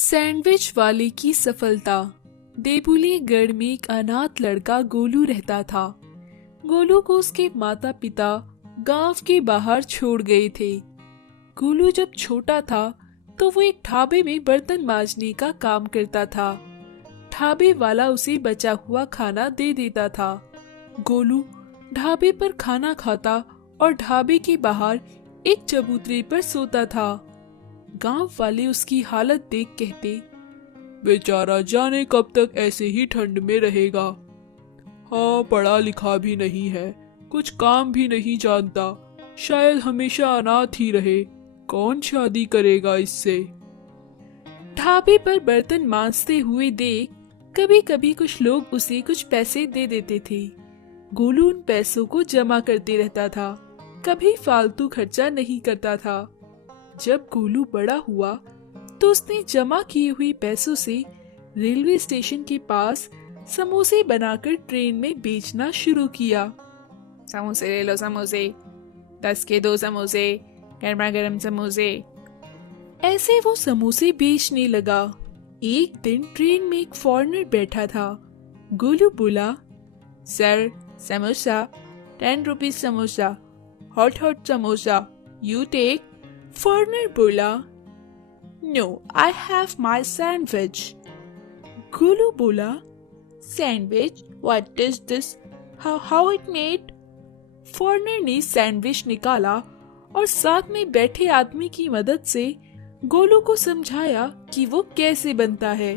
Sandwich वाले की सफलता। देबुली गढ़ में एक अनाथ लड़का गोलू रहता था। गोलू को उसके माता पिता गांव के बाहर छोड़ गए थे। गोलू जब छोटा था तो वो एक ढाबे में बर्तन मांजने का काम करता था। ढाबे वाला उसे बचा हुआ खाना दे देता था। गोलू ढाबे पर खाना खाता और ढाबे के बाहर एक चबूतरे पर सोता था। गांव वाले उसकी हालत देख कहते, बेचारा जाने कब तक ऐसे ही ठंड में रहेगा। हाँ, पढ़ा लिखा भी नहीं है, कुछ काम भी नहीं जानता, शायद हमेशा अनाथ ही रहे। कौन शादी करेगा इससे। ढाबे पर बर्तन मांजते हुए देख कभी कभी कुछ लोग उसे कुछ पैसे दे देते थे। गोलू उन पैसों को जमा करते रहता था, कभी फालतू खर्चा नहीं करता था। जब गोलू बड़ा हुआ तो उसने जमा किए हुए पैसों से रेलवे स्टेशन के पास समोसे बनाकर ट्रेन में बेचना शुरू किया। समोसे ले लो समोसे, 10 के 2 समोसे, गर्मा गर्म समोसे। ऐसे वो समोसे बेचने लगा। एक दिन ट्रेन में एक फॉरेनर बैठा था। गोलू बोला, sir samosa, 10 rupees samosa, hot hot samosa, you take. Foreigner बोला, no I have my sandwich. Golu बोला, sandwich, what is this, how it made. Foreigner ने सैंडविच निकाला और साथ में बैठे आदमी की मदद से गोलू को समझाया कि वो कैसे बनता है।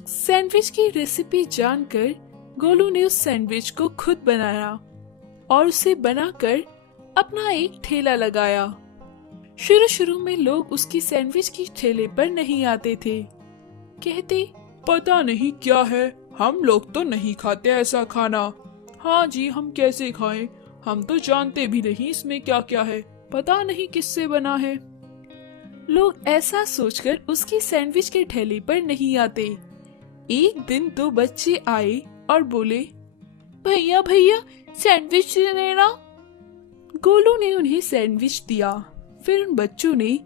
सैंडविच की रेसिपी जानकर गोलू ने उस सैंडविच को खुद बनाया और उसे बनाकर अपना एक ठेला लगाया। शुरू में लोग उसकी सैंडविच की ठेले पर नहीं आते थे। कहते, पता नहीं क्या है, हम लोग तो नहीं खाते ऐसा खाना। हाँ जी, हम कैसे खाएं, हम तो जानते भी नहीं इसमें क्या क्या है, पता नहीं किससे बना है। लोग ऐसा सोचकर उसकी सैंडविच के ठेले पर नहीं आते। एक दिन 2 बच्चे आए और बोले, भैया भैया सैंडविच देना। गोलू ने उन्हें सैंडविच दिया। फिर उन बच्चों ने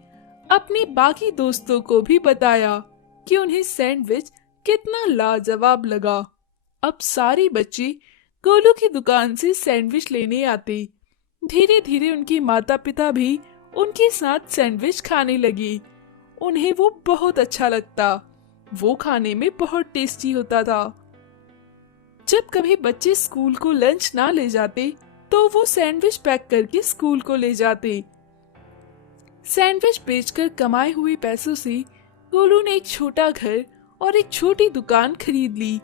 अपने बाकी दोस्तों को भी बताया कि उन्हें सैंडविच कितना लाजवाब लगा। अब सारे बच्चे गोलू की दुकान से सैंडविच लेने आते। धीरे धीरे उनके माता पिता भी उनके साथ सैंडविच खाने लगे। उन्हें वो बहुत अच्छा लगता, वो खाने में बहुत टेस्टी होता था। जब कभी बच्चे स्कूल को लंच ना ले जाते तो वो सैंडविच पैक करके स्कूल को ले जाते। सैंडविच बेचकर कमाए हुए पैसों से गोलू ने एक छोटा घर और एक छोटी दुकान खरीद ली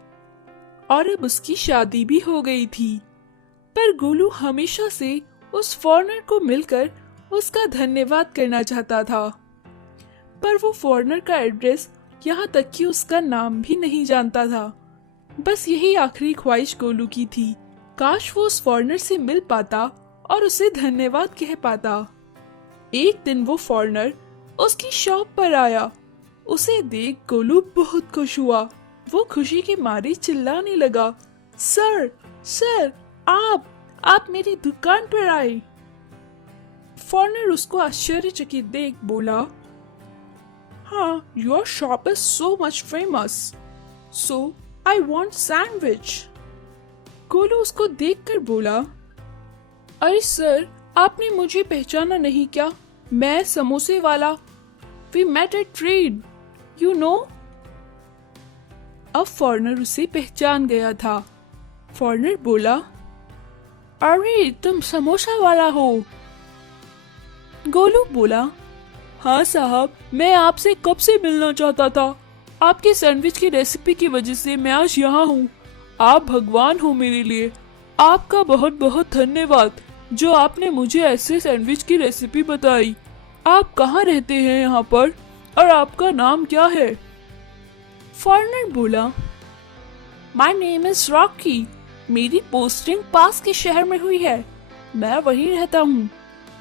और अब उसकी शादी भी हो गई थी। पर गोलू हमेशा से उस फॉरेनर को मिलकर उसका धन्यवाद करना चाहता था। पर वो फॉरेनर का एड्रेस, यहाँ तक कि उसका नाम भी नहीं जानता था। बस यही आखिरी ख्वाहिश गोलू की थी, काश वो उस फॉरेनर से मिल पाता और उसे धन्यवाद कह पाता। एक दिन वो फॉरेनर उसकी शॉप पर आया। उसे देख गोलू बहुत खुश हुआ। वो खुशी के मारे चिल्लाने लगा, सर सर, आप मेरी दुकान पर आए। फॉरेनर उसको आश्चर्यचकित देख बोला, हाँ, your shop is so much famous, so I want sandwich. Golu उसको देखकर बोला, अरे सर, आपने मुझे पहचाना नहीं क्या? मैं समोसे वाला, we met at train, you know. अब फॉरेनर उसे पहचान गया था। फॉरेनर बोला, अरे तुम समोसा वाला हो। गोलू बोला, हाँ साहब, मैं आपसे कब से मिलना चाहता था। आपके सैंडविच की रेसिपी की वजह से मैं आज यहाँ हूँ। आप भगवान हो मेरे लिए। आपका बहुत बहुत धन्यवाद जो आपने मुझे ऐसे सैंडविच की रेसिपी बताई। आप कहाँ रहते हैं यहाँ पर और आपका नाम क्या है? फॉरेनर बोला, माय नेम इज रॉकी, मेरी पोस्टिंग पास के शहर में हुई है, मैं वहीं रहता हूँ।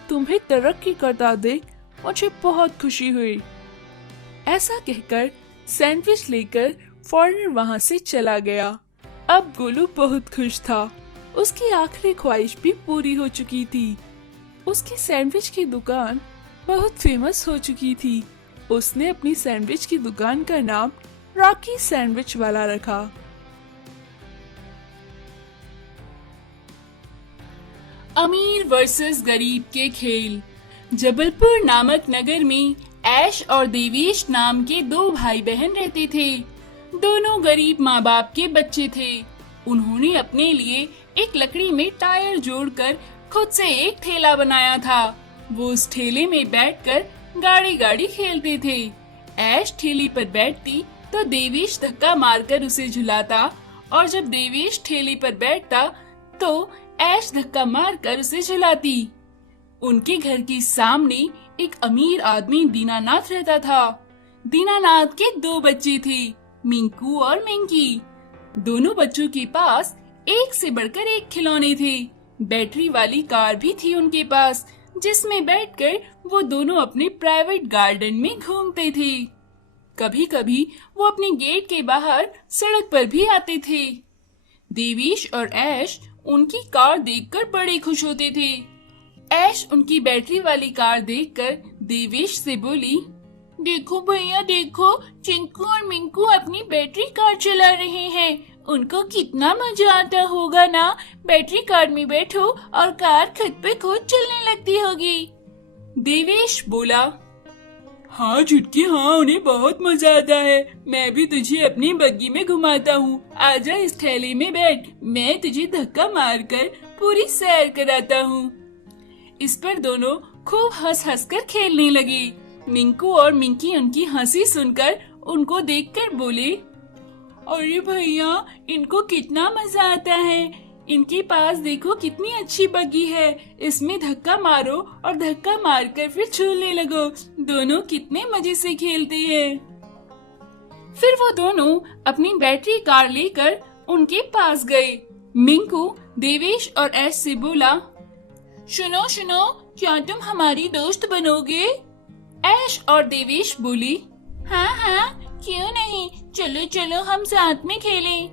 तुम्हें तरक्की करता देख मुझे बहुत खुशी हुई। ऐसा कहकर सैंडविच लेकर फॉरेनर वहाँ से चला गया। अब गोलू बहुत खुश था। उसकी आखिरी ख्वाहिश भी पूरी हो चुकी थी। उसकी सैंडविच की दुकान बहुत फेमस हो चुकी थी। उसने अपनी सैंडविच की दुकान का नाम रॉकी सैंडविच वाला रखा। अमीर वर्सेस गरीब के खेल। जबलपुर नामक नगर में ऐश और देवेश नाम के दो भाई बहन रहते थे। दोनों गरीब माँ बाप के बच्चे थे। उन्होंने अपने लिए एक लकड़ी में टायर जोड़कर खुद से एक ठेला बनाया था। वो उस ठेले में बैठकर गाड़ी गाड़ी खेलते थे। ऐश ठेले पर बैठती तो देवेश धक्का मारकर उसे झुलाता, और जब देवेश ठेले पर बैठता तो ऐश धक्का मारकर उसे झुलाती। उनके घर के सामने एक अमीर आदमी दीनानाथ रहता था। दीनानाथ के दो बच्चे थे, मिंकू और मिंकी। दोनों बच्चों के पास एक से बढ़कर एक खिलौने थे। बैटरी वाली कार भी थी उनके पास, जिसमें बैठकर वो दोनों अपने प्राइवेट गार्डन में घूमते थे। कभी कभी वो अपने गेट के बाहर सड़क पर भी आते थे। देवेश और ऐश उनकी कार देखकर बड़े खुश होते थे। ऐश उनकी बैटरी वाली कार देखकर देवेश से बोली, देखो भैया देखो, चिंकू और मिंकू अपनी बैटरी कार चला रहे हैं। उनको कितना मजा आता होगा ना। बैटरी कार में बैठो और कार खुद पे खुद चलने लगती होगी। देवेश बोला, हाँ चुटकी, हाँ उन्हें बहुत मजा आता है। मैं भी तुझे अपनी बग्गी में घुमाता हूँ। आजा इस ठेले में बैठ, मैं तुझे धक्का मारकर पूरी सैर कराता हूँ। इस पर दोनों खूब हंस हंस कर खेलने लगे। मिंकू और मिंकी उनकी हंसी सुनकर उनको देखकर बोले, अरे भैया इनको कितना मजा आता है। इनके पास देखो कितनी अच्छी बग्गी है। इसमें धक्का मारो और धक्का मारकर फिर झूलने लगो। दोनों कितने मजे से खेलते हैं। फिर वो दोनों अपनी बैटरी कार लेकर उनके पास गए। मिंकू देवेश और ऐश से बोला, सुनो सुनो, क्या तुम हमारी दोस्त बनोगे? ऐश और देवेश बोली, हाँ हाँ क्यों नहीं, चलो चलो हम साथ में खेलें।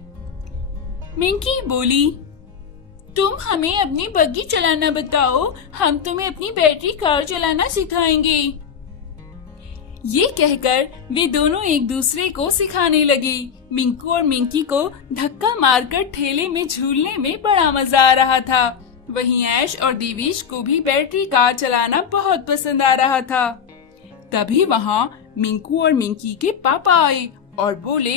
मिंकी बोली, तुम हमें अपनी बग्गी चलाना बताओ, हम तुम्हें अपनी बैटरी कार चलाना सिखाएंगे। ये कहकर वे दोनों एक दूसरे को सिखाने लगे। मिंकू और मिंकी को धक्का मारकर ठेले में झूलने में बड़ा मजा आ रहा था। वहीं ऐश और देवेश को भी बैटरी कार चलाना बहुत पसंद आ रहा था। तभी वहाँ मिंकू और मिंकी के पापा आए और बोले,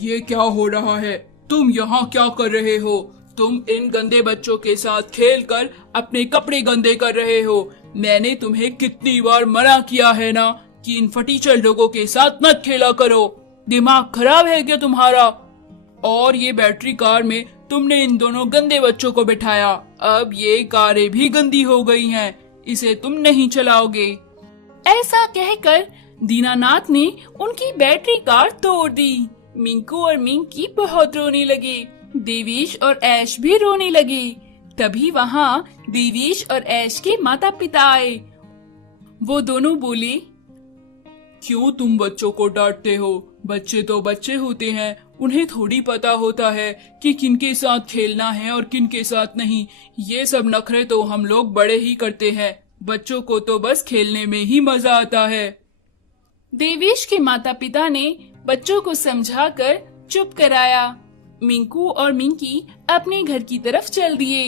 ये क्या हो रहा है? तुम यहाँ क्या कर रहे हो? तुम इन गंदे बच्चों के साथ खेलकर अपने कपड़े गंदे कर रहे हो। मैंने तुम्हें कितनी बार मना किया है ना कि इन फटीचर लोगों के साथ मत खेला करो। दिमाग खराब है क्या तुम्हारा? और ये बैटरी कार में तुमने इन दोनों गंदे बच्चों को बिठाया। अब ये कारें भी गंदी हो गई हैं, इसे तुम नहीं चलाओगे। ऐसा कहकर दीनानाथ ने उनकी बैटरी कार तोड़ दी। मिंकू और मिंकी बहुत रोने लगे। देवेश और ऐश भी रोने लगे। तभी वहाँ देवेश और ऐश के माता पिता आए। वो दोनों बोले, क्यों तुम बच्चों को डांटते हो? बच्चे तो बच्चे होते हैं, उन्हें थोड़ी पता होता है कि किनके साथ खेलना है और किनके साथ नहीं। ये सब नखरे तो हम लोग बड़े ही करते हैं। बच्चों को तो बस खेलने में ही मजा आता है। देवेश के माता पिता ने बच्चों को समझाकर चुप कराया। मिंकू और मिंकी अपने घर की तरफ चल दिए।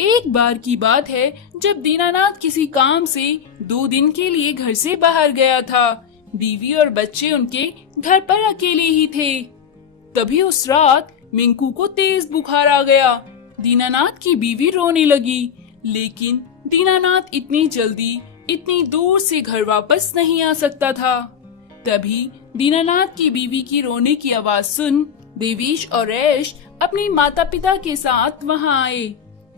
एक बार की बात है जब दीनानाथ किसी काम से 2 दिन के लिए घर से बाहर गया था। बीवी और बच्चे उनके घर पर अकेले ही थे। तभी उस रात मिंकू को तेज बुखार आ गया। दीनानाथ की बीवी रोने लगी, लेकिन दीनानाथ इतनी जल्दी इतनी दूर से घर वापस नहीं आ सकता था। तभी दीनानाथ की बीवी की रोने की आवाज सुन देवेश और ऐश अपने माता पिता के साथ वहां आए।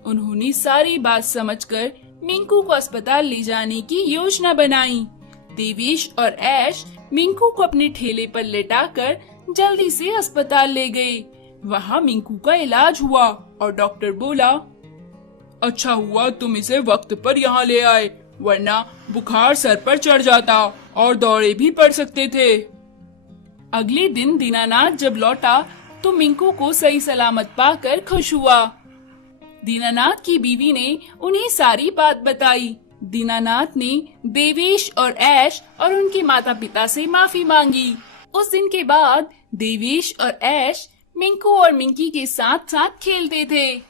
उन्होंने सारी बात समझकर मिंकू को अस्पताल ले जाने की योजना बनाई। देवेश और ऐश मिंकू को अपने ठेले पर लेटाकर जल्दी से अस्पताल ले गए। वहाँ मिंकू का इलाज हुआ और डॉक्टर बोला, अच्छा हुआ तुम इसे वक्त पर यहाँ ले आए, वरना बुखार सर पर चढ़ जाता और दौरे भी पड़ सकते थे। अगले दिन दीनानाथ जब लौटा तो मिंकू को सही सलामत पाकर खुश हुआ। दीनानाथ की बीवी ने उन्हें सारी बात बताई। दीनानाथ ने देवेश और ऐश और उनके माता पिता से माफी मांगी। उस दिन के बाद देवेश और ऐश मिंकू और मिंकी के साथ साथ खेलते थे।